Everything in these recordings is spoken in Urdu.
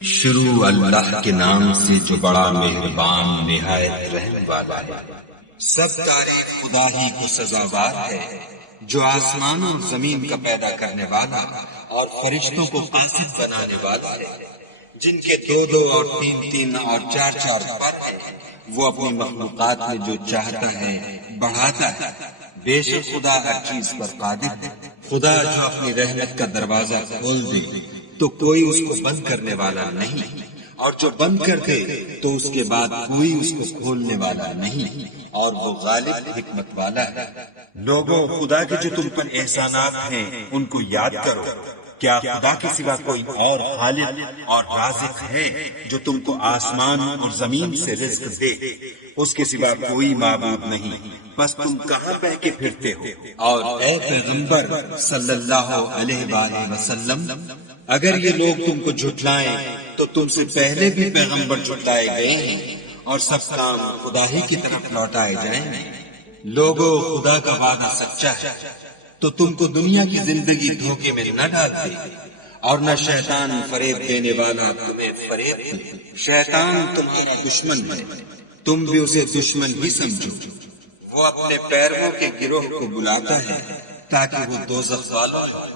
شروع اللہ کے نام سے جو بڑا مہربان نہایت رحم والا ہے۔ سب تعریف خدا ہی کو سزاوار ہے جو آسمان اور زمین کا پیدا کرنے والا اور فرشتوں کو قاصد بنانے والا ہے، جن کے دو دو اور تین تین اور چار چار پر ہیں۔ وہ اپنی مخلوقات میں جو چاہتا ہے بڑھاتا ہے۔ بے شک خدا ہر چیز پر قادر ہے۔ خدا جو اپنی رحمت کا دروازہ کھول دے تو کوئی اس کو بند کرنے والا نہیں، اور جو بند کر دے تو اس کے بعد کوئی اس کو کھولنے والا نہیں، اور وہ غالب حکمت والا ہے۔ لوگوں، خدا کے جو تم پر احسانات ہیں ان کو یاد کرو۔ کیا خدا کے سوا کوئی اور خالق اور رازق ہے جو تم کو آسمان اور زمین سے رزق دے؟ اس کے سوا کوئی معبود نہیں، بس تم کہاں بہ کے پھرتے ہو؟ اور اے پیغمبر صلی اللہ علیہ وآلہ وسلم، اگر یہ لوگ تم کو جھٹلائیں تو تم سے پہلے بھی پیغمبر جھٹلائے گئے ہیں، اور سب کام خدا ہی کی طرف لوٹائے جائیں گے۔ لوگوں، خدا کا وعدہ سچا ہے، تو تم کو دنیا کی زندگی دھوکے میں نہ ڈال دے، اور نہ شیطان فریب دینے والا تمہیں فریب دے۔ شیطان تمہارا دشمن ہے، تم بھی اسے دشمن ہی سمجھو۔ وہ اپنے پیرووں کے گروہ کو بلاتا ہے تاکہ وہ دوزخ والوں ہو۔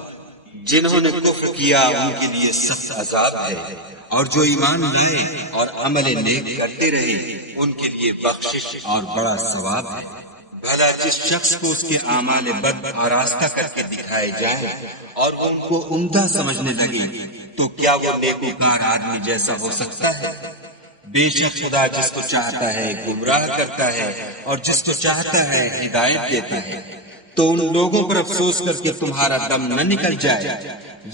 جنہوں نے کفر کیا ان کے لیے سخت عذاب ہے، اور جو ایمان لائے اور عمل نیک کرتے رہے ان کے لیے بخشش اور بڑا ثواب ہے۔ بھلا جس شخص کو اس کے اعمال بد آراستہ کر کے دکھائے جائے اور ان کو عمدہ سمجھنے لگے تو کیا وہ نیکوکار آدمی جیسا ہو سکتا ہے؟ بے شک خدا جس کو چاہتا ہے گمراہ کرتا ہے اور جس کو چاہتا ہے ہدایت دیتا ہے۔ تو ان لوگوں پر افسوس کر کے تمہارا دم نہ نکل جائے،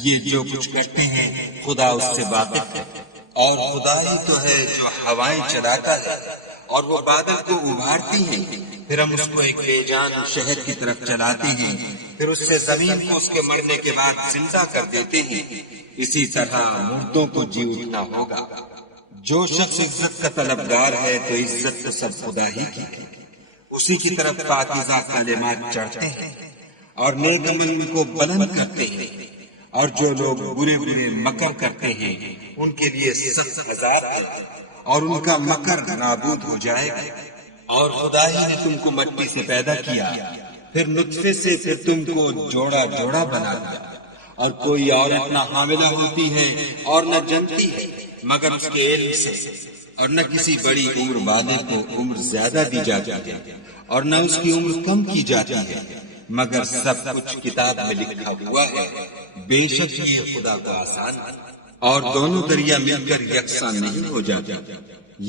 یہ جو کچھ کرتے ہیں خدا اس سے واقف ہے۔ اور خدا ہی تو ہے جو ہوائیں چلاتا ہے، اور وہ بادل کو ابھارتی ہیں، پھر ہم اس کو ایک بے جان شہر کی طرف چلاتے ہیں، پھر اس سے زمین کو اس کے مرنے کے بعد زندہ کر دیتے ہیں۔ اسی طرح مردوں کو جی اٹھنا ہوگا۔ جو شخص عزت کا طلبگار ہے تو عزت تو سب خدا ہی کی ہے، اسی کی طرف پاکیزہ کلمات چڑھتے ہیں اور نیک عمل ان کو بلند کرتے ہیں۔ اور جو لوگ برے برے مکر کرتے ہیں ان کے لیے سخت عذاب ہے، اور ان کا مکر نابود ہو جائے گا۔ اور خدا ہی نے تم کو مٹی سے پیدا کیا، پھر نطفے سے، پھر تم کو جوڑا جوڑا بنا دیا۔ اور کوئی عورت نہ حاملہ ہوتی ہے اور نہ جنتی ہے مگر اس کے علم سے، اور نہ کسی بڑی عمر والے کو عمر زیادہ دی جاتی ہے اور نہ اس کی عمر کم کی جاتی ہے، مگر سب کچھ کتاب میں لکھا ہوا ہے۔ بے شک یہ خدا کو آسان ہے۔ اور دونوں دریا مل کر یکساں نہیں ہو جاتے۔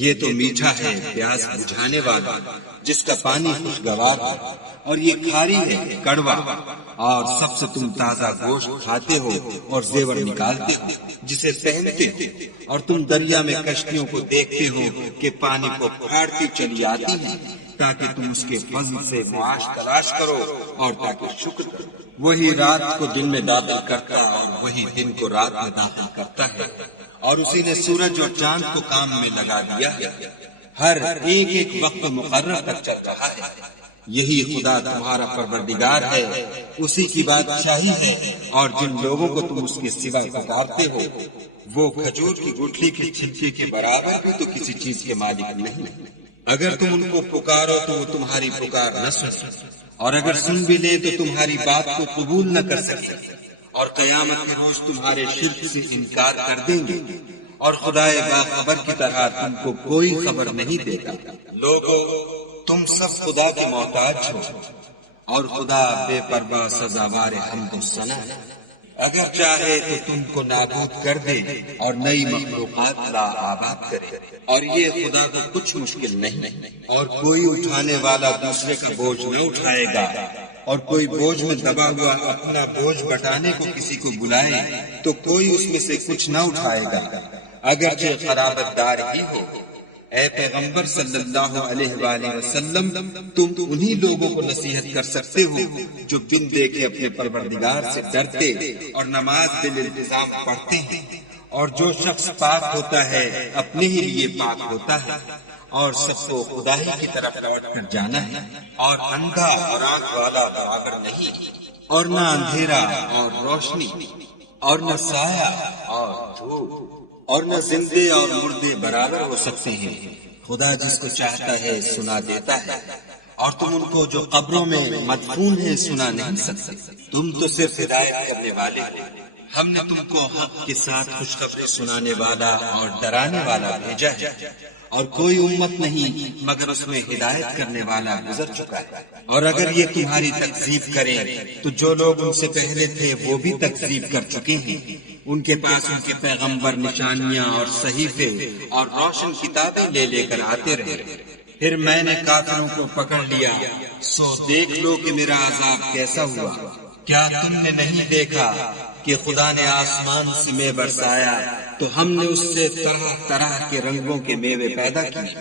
یہ تو میٹھا ہے پیاس بجھانے والا، جس کا پانی خوشگوار ہے، اور یہ کھاری ہے کڑوا۔ اور سب سے تم تازہ گوشت کھاتے ہو اور زیور نکالتے ہو جسے پہنتے ہو، اور تم دریا میں کشتیوں کو دیکھتے ہو کہ پانی کو پھاڑتی چلی آتی ہیں، تاکہ تم اس کے فضل سے معاش تلاش کرو اور تاکہ شکر کرو۔ وہی رات کو دن میں داخل کرتا اور وہی دن کو رات میں داخل کرتا ہے، اور اسی نے سورج اور چاند کو کام میں لگا دیا ہے، ہر ایک ایک وقت مقرر تک چل رہا ہے۔ یہی خدا تمہارا پروردگار ہے، اسی کی بادشاہی ہے، اور جن لوگوں کو تم اس کے سوا پکارتے ہو وہ کھجور کی گٹھلی کے چھلکے کے برابر بھی تو کسی چیز کے مالک نہیں۔ اگر تم ان کو پکارو تو وہ تمہاری پکار نہ سن، اور اگر سن بھی لیں تو تمہاری بات کو قبول نہ کر سکے، اور قیامت کے روز تمہارے شرک سے انکار کر دیں گے، اور خدائے باخبر کی طرح تم کو کوئی خبر نہیں دیتا۔ لوگو، تم سب خدا کے محتاج ہو، اور خدا بے پرواہ سزاوار حمد و ثنا ہے۔ اگر چاہے تو تم کو نابود کر دے اور نئی مخلوقات لا آباد کرے، اور یہ خدا کو کچھ مشکل نہیں۔ اور کوئی اٹھانے والا دوسرے کا بوجھ نہ اٹھائے گا، اور کوئی بوجھ میں دبا ہوا اپنا بوجھ بٹانے کو کسی کو بلائے تو کوئی اس میں سے کچھ نہ اٹھائے گا، اگرچہ قرابت دار ہی ہو۔ اے پیغمبر صلی اللہ علیہ وآلہ وسلم، تم انہی لوگوں کو نصیحت کر سکتے ہو جو بن دیکھے اپنے پروردگار سے ڈرتے اور نماز بالانتظام پڑھتے ہیں۔ اور جو شخص پاک ہوتا ہے اپنے ہی لیے پاک ہوتا ہے، اور سب کو خدا ہی کی طرف لوٹ کر جانا ہے۔ اور اندھا اور آنکھ والا برابر نہیں، اور نہ اندھیرا اور روشنی، اور نہ سایہ اور دھوپ، اور نہ زندے اور مردے برابر ہو سکتے ہیں۔ خدا جس کو چاہتا ہے سنا دیتا ہے، اور تم ان کو جو قبروں میں مدفون ہیں سنا نہیں سکتے۔ تم تو صرف ہدایت کرنے والے ہو۔ ہم نے تم کو حق کے ساتھ خوشخبری سنانے والا اور ڈرانے والا بھیجا ہے، اور کوئی امت نہیں مگر اس میں ہدایت کرنے والا گزر چکا ہے۔ اور اگر یہ تمہاری تکذیب کریں تو جو لوگ ان سے پہلے تھے وہ بھی تکذیب کر چکے ہیں۔ ان کے پاس ان کے پیغمبر نشانیاں اور صحیفے اور روشن کتابیں لے لے کر آتے رہے، پھر میں نے کافروں کو پکڑ لیا، سو دیکھ لو کہ میرا عذاب کیسا ہوا۔ کیا تم نے نہیں دیکھا کہ خدا نے آسمان سے میوہ برسایا تو ہم نے اس سے طرح طرح کے رنگوں کے میوے پیدا کیے،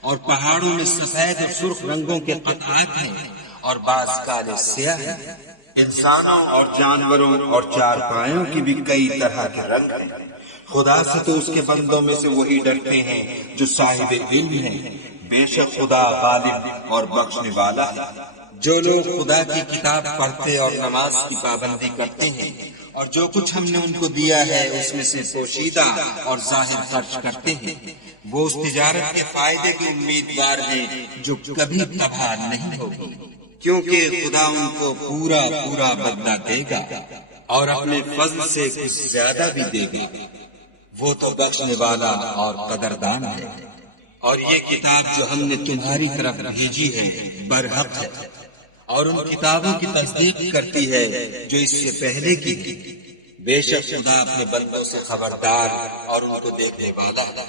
اور پہاڑوں میں سفید اور سرخ رنگوں کے قطعات ہیں اور بعض کالے سیاہ ہیں۔ انسانوں اور جانوروں اور چار پایوں کی بھی کئی طرح کے رنگ ہیں۔ خدا سے تو اس کے بندوں میں سے وہی ڈرتے ہیں جو صاحب علم ہیں، بے شک خدا غالب اور بخشنے والا ہے۔ جو لوگ خدا کی کتاب پڑھتے اور نماز کی پابندی کرتے ہیں، اور جو کچھ ہم نے ان کو دیا ہے اس میں سے پوشیدہ اور ظاہر خرچ کرتے ہیں، وہ اس تجارت کے فائدے کے امیدوار ہیں جو کبھی تباہ نہیں ہوگی، کیونکہ خدا ان کو پورا پورا بدلہ دے گا اور اپنے فضل سے کچھ زیادہ بھی دے گا۔ وہ تو بخشنے والا اور قدردان ہے۔ اور یہ کتاب جو ہم نے تمہاری طرف بھیجی ہے برحق ہے، اور ان کتابوں کی تصدیق کرتی ہے جو اس سے پہلے کی تھی۔ بے شک خدا اپنے بندوں سے خبردار اور ان کو دیکھنے والا ہے۔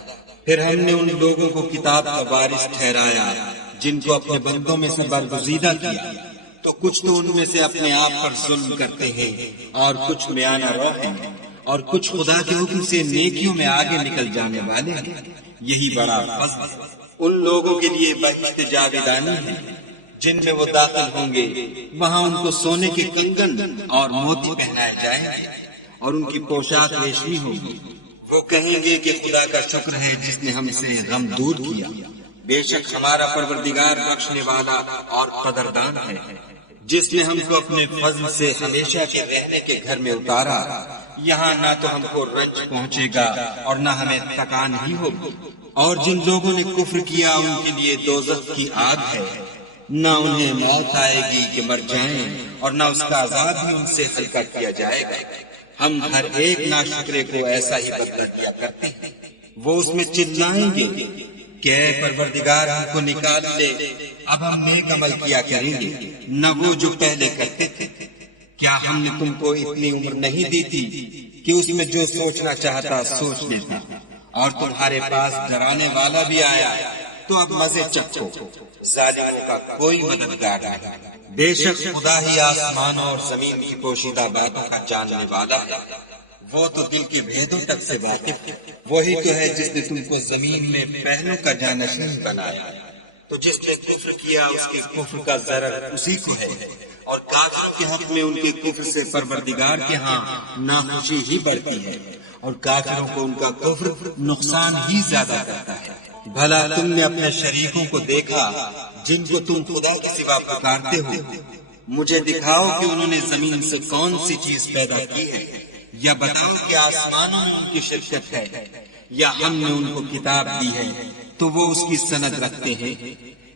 پھر ہم نے ان لوگوں کو کتاب کا وارث ٹھہرایا جن کو اپنے بندوں میں سے برگزیدہ کیا، تو کچھ تو ان میں سے اپنے آپ پر ظلم کرتے ہیں اور کچھ میانہ رو ہیں، اور کچھ خدا کے حکم سے نیکیوں میں آگے نکل جانے والے ہیں۔ یہی بڑا فضل ان لوگوں کے لیے بہشت جاویدانی ہے جن میں وہ داخل ہوں گے، وہاں ان کو سونے کے کنگن اور موتی پہنائے جائیں گے، اور ان کی پوشاک ریشمی ہوگی۔ وہ کہیں گے کہ خدا کا شکر ہے جس نے ہم سے غم دور کیا، بے شک ہمارا پروردگار بخشنے والا اور قدردان ہے، جس نے ہم کو اپنے فضل سے ہمیشہ کے رہنے کے گھر میں اتارا۔ یہاں نہ تو ہم کو رنج پہنچے گا اور نہ ہمیں تکان ہی ہوگی۔ اور جن لوگوں نے کفر کیا ان کے لیے دوزخ کی آگ ہے، نہ انہیں موت آئے گی کہ مر جائیں، اور نہ اس کا عذاب بھی ان سے ہلکا کیا جائے گا۔ ہم ہر ایک ناشکرے کو ایسا ہی بدلہ دیا کرتے ہیں۔ وہ اس میں چلائیں گے کہ اے پروردگار ہم کو نکال لے، اب ہم نیک عمل کیا کریں گے، نہ وہ جو پہلے کرتے تھے۔ کیا ہم نے تم کو اتنی عمر نہیں دی تھی کہ اس میں جو سوچنا چاہتا سوچ لیتا، اور تمہارے پاس ڈرانے والا بھی آیا، تو اب مزے چکھو، ظالموں کا کوئی مددگار نہیں۔ بے شک خدا ہی آسمانوں اور زمین کی پوشیدہ باتوں کا جاننے والا ہے، وہ تو دل کے بھیدوں تک سے واقف ہے۔ وہی تو ہے جس نے تم کو زمین میں پہلوں کا جانشین بنایا، تو جس نے کفر کیا اس کے کفر کا ضرر اسی کو ہے، اور کافروں کے حق میں ان کے کفر سے پروردگار کے ہاں ناخوشی ہی بڑھتی ہے، اور کافروں کو ان کا کفر نقصان ہی زیادہ کرتا ہے۔ بھلا تم نے اپنے شریکوں کو دیکھا جن کو تم خدا کے سوا پکارتے ہو؟ مجھے دکھاؤ کہ انہوں نے زمین سے کون سی چیز پیدا کی ہے، یا بتاؤ کہ آسمانوں میں ان کی شرکت ہے، یا ہم نے ان کو کتاب دی ہے تو وہ اس کی سند رکھتے ہیں۔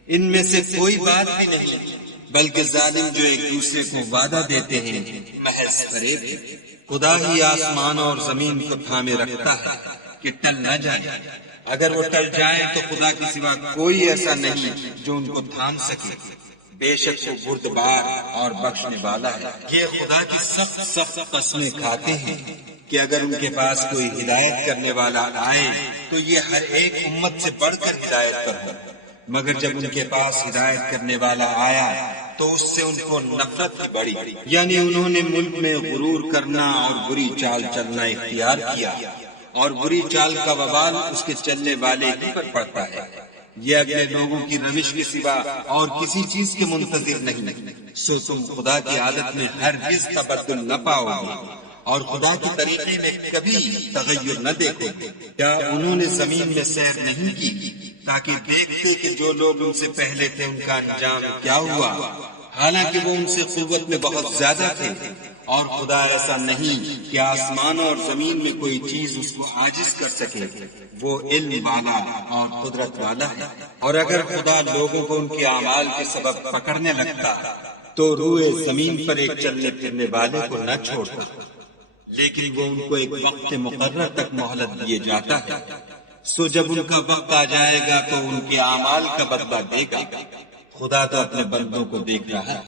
ان میں سے کوئی بات بھی نہیں، بلکہ ظالم جو ایک دوسرے کو وعدہ دیتے ہیں محض فریب ہے۔ خدا ہی آسمانوں اور زمین کو تھامے رکھتا ہے کہ ٹل نہ جائے، اگر وہ ٹل جائیں تو خدا کے سوا کوئی ایسا نہیں جو ان کو تھام سکے۔ بے شک وہ بردبار اور بخشنے والا ہے۔ یہ خدا کی سخت سخت قسمیں کھاتے ہیں کہ اگر ان کے پاس کوئی ہدایت کرنے والا آئے تو یہ ہر ایک امت سے بڑھ کر ہدایت پر ہو، مگر جب ان کے پاس ہدایت کرنے والا آیا تو اس سے ان کو نفرت کی بڑی، یعنی انہوں نے ملک میں غرور کرنا اور بری چال چلنا اختیار کیا، اور بری چال کا وبال اس کے چلنے والے ہی پر پڑتا ہے۔ یہ اگلے لوگوں کی روش کے سوا اور کسی چیز کے منتظر نہیں، سو تم خدا کی عادت میں ہرگز تبدل نہ پاؤ گے، اور خدا کے طریقے میں کبھی تغیر نہ دیکھو۔ کیا انہوں نے زمین میں سیر نہیں کی تاکہ دیکھتے کہ جو لوگ ان سے پہلے تھے ان کا انجام کیا ہوا، حالانکہ وہ ان سے قوت میں بہت زیادہ تھے، اور خدا ایسا نہیں کہ آسمانوں اور زمین میں کوئی چیز اس کو عاجز کر سکے، وہ علم والا اور قدرت والا ہے۔ اور اگر خدا لوگوں کو ان کے اعمال کے سبب پکڑنے لگتا تو روئے زمین پر ایک چلنے پھرنے والے کو نہ چھوڑتا، لیکن وہ ان کو ایک وقت مقرر تک مہلت دیے جاتا ہے، سو جب ان کا وقت آ جائے گا تو ان کے اعمال کا بدلہ دے گا۔ خدا تو اپنے بندوں کو دیکھ رہا ہے۔